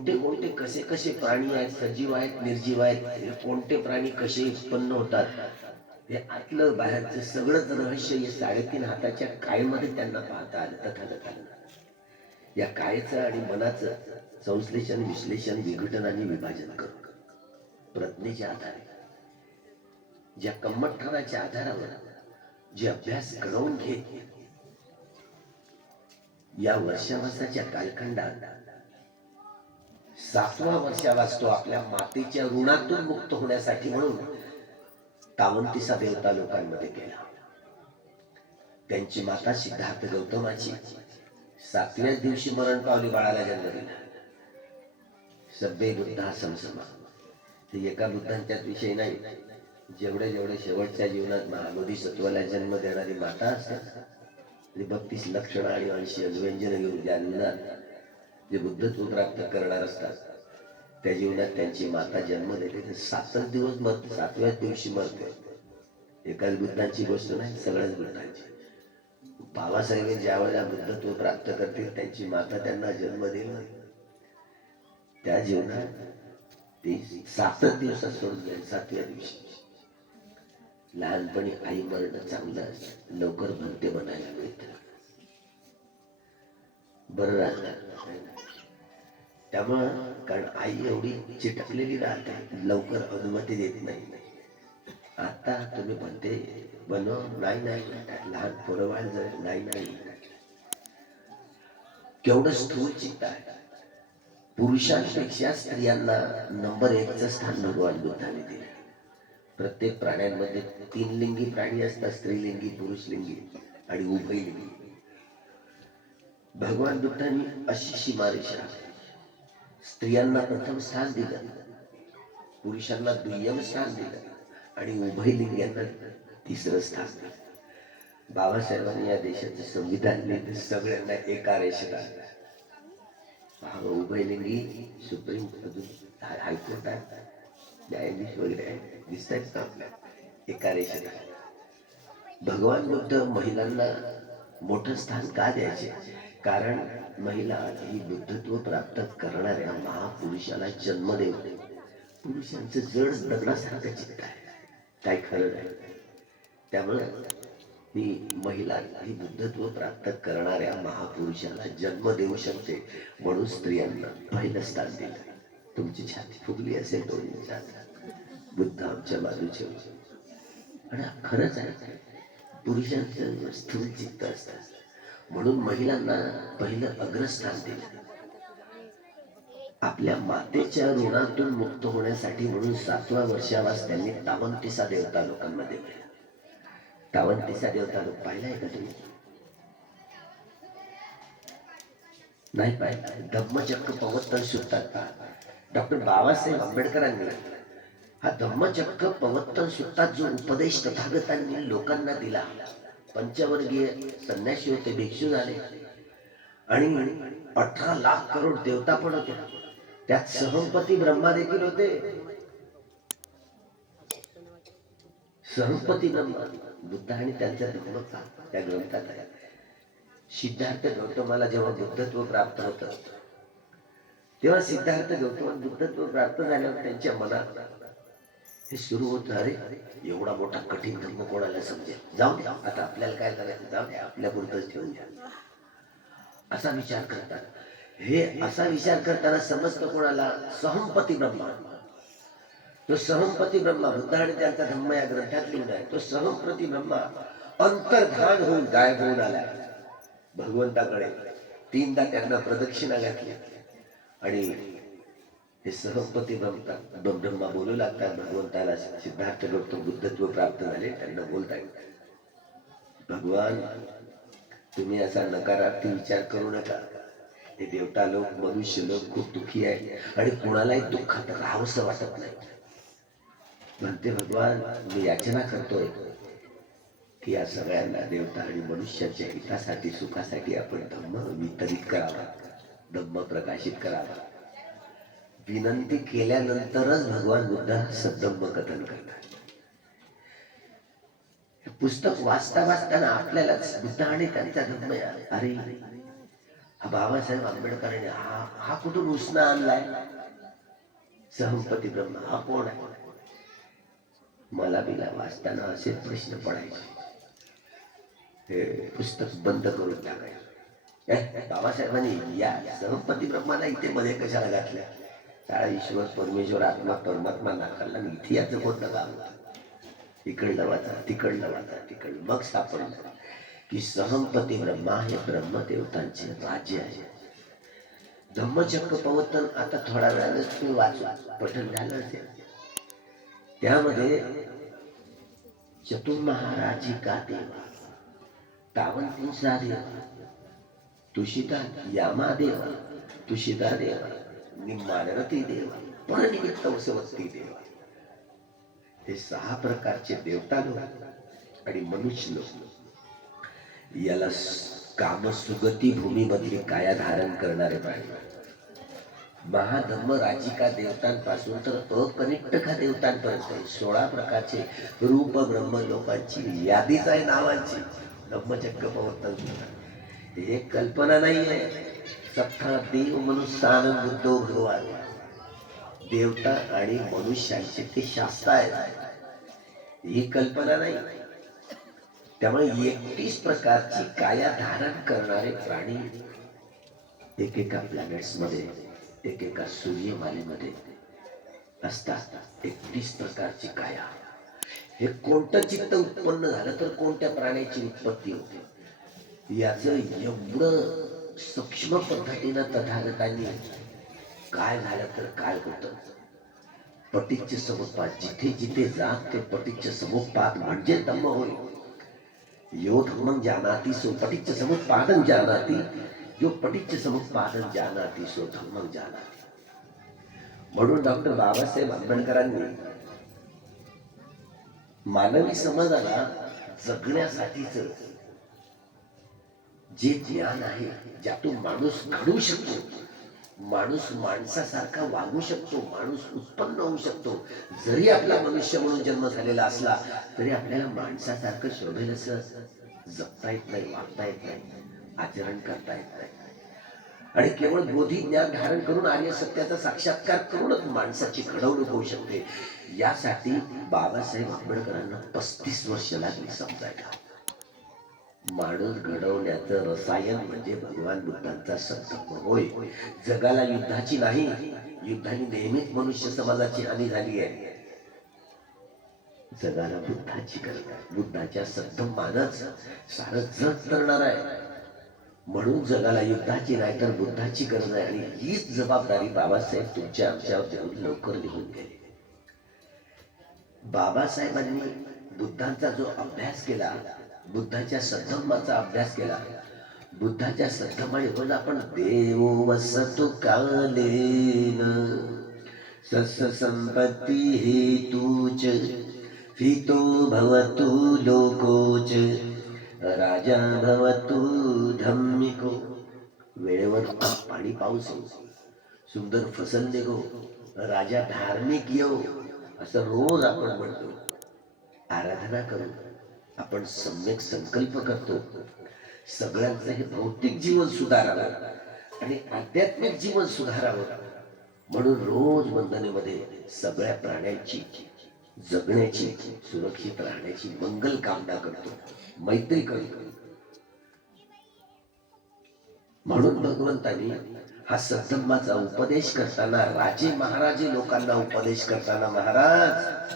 कोणते कोणते कसे कसे प्राणी आहेत, सजीव आहेत, निर्जीव आहेत, हे कोणते प्राणी कसे उत्पन्न होतात, हे आतलं बाहेरचं सगळंच रहस्य या 3.5 हाताच्या कायमध्ये त्यांना पाहता आलं तथागतांना. या कायचं आणि मनाचं संश्लेषण, विश्लेषण, विघटन आणि विभाजन करून प्रज्ञेच्या आधारे, ज्या कम्मठठाणाच्या आधारावर जे अभ्यास घडवून घेत या वर्षावासाच्या कालखंडात 7वा वर्षावास तो आपल्या मातेच्या ऋणातून मुक्त होण्यासाठी म्हणून तावंतीसा देवता लोकांमध्ये गेला. त्यांची माता सिद्धार्थ गौतमाची 7व्याच दिवशी मरण पावली, बाळाला जन्म दिला. सभ्य बुद्धा समसमा. हे एका बुद्धांच्याच विषयी नाही, जेवढे जेवढे शेवटच्या जीवनात महाबोधिसत्वाला जन्म देणारी माता असते, 32 लक्षण आणि 80 व्यंजन घेऊन ज्यांना जे बुद्धत्व प्राप्त करणार असतात, त्या जीवनात त्यांची माता जन्म देते तर 7च दिवस मरते, 7व्याच दिवशी मरते. एकाच बुद्धांची गोष्ट नाही, सगळ्याच बुद्धांची. बाबासाहेब ज्यावेळेला बुद्धत्व प्राप्त करतील, त्यांची माता त्यांना जन्म देईल, त्या जीवनात ती 7च दिवसात सोडून जाईल. 7व्या दिवशी लहानपणी आई मरणं चांगलं असतं, लवकर भंते बनायला मिळतं, बरं राहतं. त्यामुळं कारण आई एवढी चिटकलेली राहते, लवकर अनुमती देत नाही. आता तुम्ही भंते बनव, नाही नाही म्हणतात. लहान पोरवाळ जर नाही नाही म्हणतात. केवढं स्थूल चित्त आहे. पुरुषांपेक्षा स्त्रियांना नंबर 1चं स्थान भगवान बुद्धाने दिले. प्रत्येक प्राण्यांमध्ये 3 लिंगी प्राणी असतात, स्त्रीलिंगी, पुरुषलिंगी आणि उभयलिंगी. भगवान बुद्धांनी अशी सीमारेषा, स्त्रियांना प्रथम स्थान दिलं, पुरुषांना दुय्यम स्थान दिलं आणि उभयलिंग्यांना 3रं स्थान दिलं. बाबासाहेबांनी या देशाचं संविधान लिहिलं, सगळ्यांना एका रेषेत आणलं. उभयलिंगी सुप्रीम हायकोर्ट आहे, न्यायाधीश वगैरे आहे, दिसतायच ना आपल्या, एका रेषेत आहे. भगवान बुद्ध महिलांना मोठं स्थान का द्यायचे? कारण महिला ही बुद्धत्व प्राप्त करणाऱ्या महापुरुषाला जन्म देते. पुरुषांचं जड दगडासारखं चित्त आहे, काय खरं नाही. त्यामुळं ही महिला ही बुद्धत्व प्राप्त करणाऱ्या महापुरुषाला जन्म देऊ शकते, म्हणून स्त्रियांना पहिलं स्थान दिलं. तुमची छाती फुगली असेल दोन्हीच्या, बुद्ध आमच्या बाजूचे. आणि खरंच आहे, पुरुषांचं स्थूल चित्त असतं, म्हणून महिलांना पहिलं अग्रस्थान दिलं. आपल्या मातेच्या ऋणातून मुक्त होण्यासाठी म्हणून 7वा वर्षावास त्यांनी तावंतीसा देवता लोकांमध्ये गेला. तावंतीसा देवता लोक पाहिलाय का तुम्ही? नाही पाहिला. धम्मचक्र प्रवर्तन सूत्रात डॉक्टर बाबासाहेब आंबेडकरांनी हा धम्मचक्र प्रवर्तन सूत्रात जो उपदेश तथागतांनी लोकांना दिला, पंचवर्गीय संन्यासी होते, भिक्षू झाले आणि 18 लाख करोड देवता पण होते, त्यात सहमपती ब्रह्मा देखील होते. सहमपती ब्रह्मा बुद्ध आणि त्यांचा धर्मचा त्या ग्रंथात आहे. सिद्धार्थ गौतमाला जेव्हा बुद्धत्व प्राप्त होत, तेव्हा सिद्धार्थ गौतम बुद्धत्व प्राप्त झाल्यावर त्यांच्या मनात हे सुरू होतं, अरे एवढा मोठा कठीण धर्म कोणाला समजेल, जाऊ द्या आता आपल्याला काय करायचं, जाऊ द्या आपल्या पुरतच ठेवून द्या, असा विचार करतात. हे असा विचार करताना समजतं कोणाला? सहमपती ब्रह्मा. तो सहमपती ब्रह्मा बुद्ध आणि त्यांचा धम्म या ग्रंथात लिहिला आहे. तो सहमपती ब्रह्मा अंतर्धान होऊन गायब होऊन आलाय भगवंताकडे. 3दा त्यांना प्रदक्षिणा घातली आणि हे सहमपती ब्रह्मा बोलू लागतात भगवंताला. सिद्धार्थ गौतम बुद्धत्व प्राप्त झाले, त्यांना बोलताय, भगवान तुम्ही असा नकारार्थी विचार करू नका. हे देवता लोक, मनुष्य लोक खूप दुःखी आहे आणि कोणालाही दुःखात राहावंसं वाटत नाही. म्हणते भगवान मी याचना करतोय की या सगळ्यांना देवता आणि मनुष्याच्या हितासाठी, सुखासाठी आपण धम्म वितरित करावा, धम्म प्रकाशित करावा. विनंती केल्यानंतरच भगवान बुद्ध सद्धम्म कथन करतात. पुस्तक वाचता वाचताना आपल्याला बुद्ध आणि त्यांचा धम्म, अरे हा बाबासाहेब आंबेडकरांनी हा हा कुठून उसना आणलाय? सहमपती ब्रह्म हा कोण आहे? मला बिला वाचताना असे प्रश्न पडायचे, हे पुस्तक बंद करून टाकायचं. बाबासाहेबांनी या सहमपती ब्रह्माला इथे मध्ये कशाला घातल्या? सारा ईश्वर परमेश्वर आत्मा परमात्मा नाकारला आणि इथे याचं कोणतं काम? इकडलं वाचा तिकडलं वाचा तिकडलं, मग सापडलं की सहमपती ब्रह्मा हे ब्रह्मदेवतांचे राज्य आहे. धम्मचक्र प्रवर्तन आता थोडा वेळाने तुम्ही वाचवा, पठण झालं असेल. त्यामध्ये चतुर्महाराजी का देवा, तावंतींचा देवा, तुषिता यामा देवा, तुषिता देवा, निम्मानरती देवा, परनिमित्त वसवती देवा, हे 6 प्रकारचे देवता लोक आणि मनुष्य लोक याला कामसुगती भूमीमध्ये काया धारण करणारे पाहिजे. महाधम्म राजिका देवतांपासून तर अकनिष्ठका देवतांपर्यंत 16 प्रकारचे रूप ब्रह्म लोकांची यादीच आहे नावांची. धम्मचक्र प्रवर्तन हे कल्पना नाही आहे. सत्ता देव मनुष्यान बुद्धो भगवान, देवता आणि मनुष्यांचे ते शास्त्र आहे, ही कल्पना नाही. त्यामुळे 31 प्रकारची काया धारण करणारे प्राणी एकेका प्लॅनेट्स मध्ये, एकेका सूर्यमालेमध्ये असतात. 31 प्रकारची काया. हे कोणतं चित्त उत्पन्न झालं तर कोणत्या प्राण्याची उत्पत्ती होते याचं एवढं सूक्ष्म पद्धतीनं तथागतांनी काय झालं तर काय होतं. पटिच्च समुत्पाद, जिथे जिथे जात ते पटिच्च समुत्पाद म्हणजे धम्म होय. यो धम्मं जानाति सो पटिच्च समुत्पादं जानाति, जो पटिच्च समुत्पादन जानाति सो धम्मं जानाति. म्हणून डॉक्टर बाबासाहेब आंबेडकरांनी मानवी समाजाला जगण्यासाठीच जे ज्ञान आहे, ज्यातून माणूस घडू शकतो, माणूस माणसासारखा वागू शकतो, माणूस उत्पन्न होऊ शकतो. जरी आपला मनुष्य म्हणून जन्म झालेला असला तरी आपल्याला माणसासारखं शोभेल असं जगता येत नाही, वागता येत नाही, आचरण करता येत नाही. आणि केवळ बोधी ज्ञान धारण करून आर्य सत्याचा साक्षात्कार करूनच माणसाची घडवणूक होऊ शकते. यासाठी बाबासाहेब आंबेडकरांना 35 वर्ष लागली समजायला. माणूस घडवण्याचं रसायन म्हणजे भगवान बुद्धांचा संकल्प होय. जगाला युद्धाची नाही, युद्धाने नेहमीच मनुष्य समाजाची हानी झाली आहे. जगाला बुद्धाची गरज आहे. बुद्धाच्या सद्धम्मानच सारं जग करणार आहे. म्हणून जगाला युद्धाची नाही तर बुद्धाची गरज आहे. आणि हीच जबाबदारी बाबासाहेब तुमच्या आमच्यावर देऊन लवकर निघून गेले. बाबासाहेबांनी बुद्धांचा जो अभ्यास केला, बुद्धाच्या सद्धम्माचा अभ्यास केला, बुद्धाच्या सद्धम्माने आपण देव वसतु कालेन सस संपत्ती हेतूच फितो भवतु लोकोच राजा भवतु धम्मिको. वेळेवर पाणी पाऊस हो, सुंदर फसल निघो, राजा धार्मिक येऊ, असं रोज आपण म्हणतो. आराधना करू, आपण सम्यक संकल्प करतो. सगळ्यांचं हे भौतिक जीवन सुधारावं आणि आध्यात्मिक जीवन सुधारावं म्हणून रोज वंदनेमध्ये सगळ्या प्राण्यांची जगण्याची, सुरक्षित राहण्याची मंगल कामना करतो, मैत्री करतो. म्हणून भगवंतांनी हा सद्धम्माचा उपदेश करताना, राजे महाराजे लोकांना उपदेश करताना, महाराज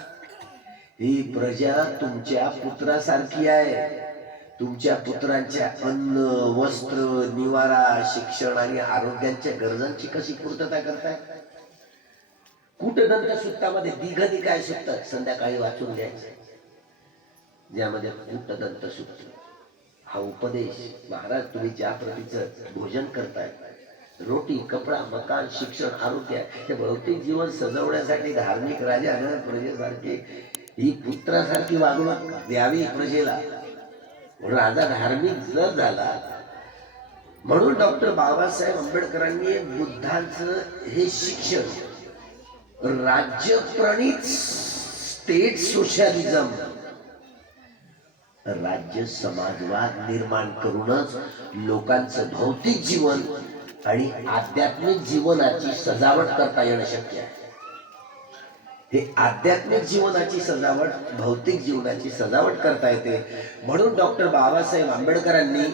ही प्रजा तुमच्या पुत्रासारखी आहे. तुमच्या पुत्रांच्या अन्न, वस्त्र, निवारा, शिक्षण आणि आरोग्याच्या गरजांची कशी पूर्तता करताय? कूटदंत सूक्तामध्ये दिघदी काय सूक्त संध्याकाळी वाचून घ्यायचं, ज्यामध्ये कूटदंत सूक्त हा उपदेश. महाराज तुम्ही ज्या प्रतीचं भोजन करताय, रोटी, कपडा, मकान, शिक्षण, आरोग्य, हे भौतिक जीवन सजवण्यासाठी धार्मिक राजानं प्रजेसारखी ही पुत्रासारखी वागणूक द्यावी प्रजेला. राजा धार्मिक जर झाला म्हणून डॉक्टर बाबासाहेब आंबेडकरांनी बुद्धांचं हे शिक्षण राज्य प्रणित स्टेट सोशलिझम राज्य समाजवाद निर्माण करूनच लोकांचं भौतिक जीवन आणि आध्यात्मिक जीवनाची सजावट करता येणं शक्य आहे. हे आध्यात्मिक जीवनाची सजावट भौतिक जीवनाची सजावट करता येते. म्हणून डॉक्टर बाबासाहेब आंबेडकरांनी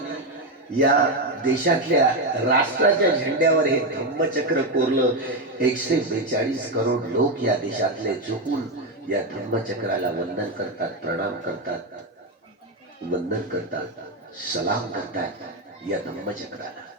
या देशातल्या राष्ट्राच्या झेंड्यावर हे धम्मचक्र कोरलं. 142 करोड लोक या देशातले झुकून या धम्मचक्राला वंदन करतात, प्रणाम करतात, वंदन करतात, सलाम करतात या धम्मचक्राला.